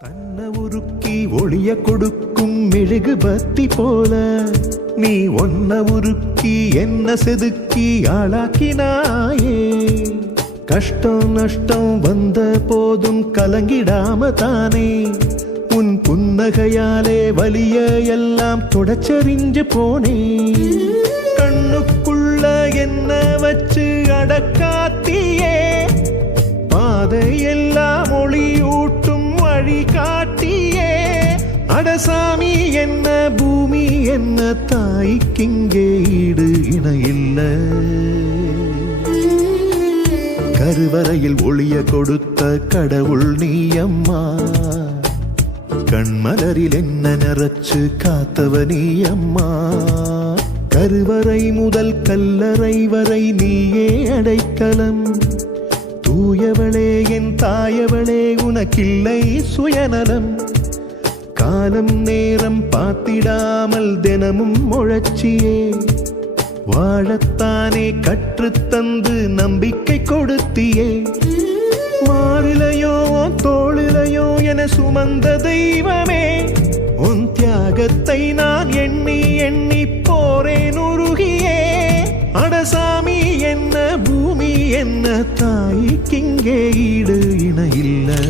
தன்னை உருக்கி ஒளிய கொடுக்கும் மெழுகு பத்தி போல நீ ஒன்ன உருக்கி என்ன செதுக்கி ஆளாக்கினாயே. கஷ்டம் நஷ்டம் வந்த போதும் கலங்கிடாம தானே உன் புன்னகையாலே வலிய எல்லாம் தொடச்சறிஞ்சு போனே. கண்ணுக்குள்ள என்ன வச்சு அடக்காத்தியே, பாதையெல்லாம் ஒளியூட்டும் வழி காட்டியே. அடசாமி என்ன பூமி என்ன தாய்க்கிங்கே ஈடு இணையில்ல. கருவறையில் ஒளிய கொடுத்த கடவுள் நீ அம்மா, கண்மலரில் என்ன நிறைச்சு காத்தவ நீ அம்மா. கருவறை முதல் கல்லறை வரை நீயே அடைக்கலம். தூயவளே என் தாயவளே உனக்கில்லை சுயநலம். காலம் நேரம் பார்த்திடாமல் தினமும் முழச்சியே, வாழத்தானே கற்றுத்தந்து நம்பிக்கை கொடுத்தியே. மாறிலையோ தோளிலையோ என சுமந்த தெய்வமே, உன் தியாகத்தை நான் எண்ணி எண்ணி போரேன் உருகியே. அடசாமி என்ன பூமி என்ன தாய்க்கிங்கே ஈடு இணையில்லை.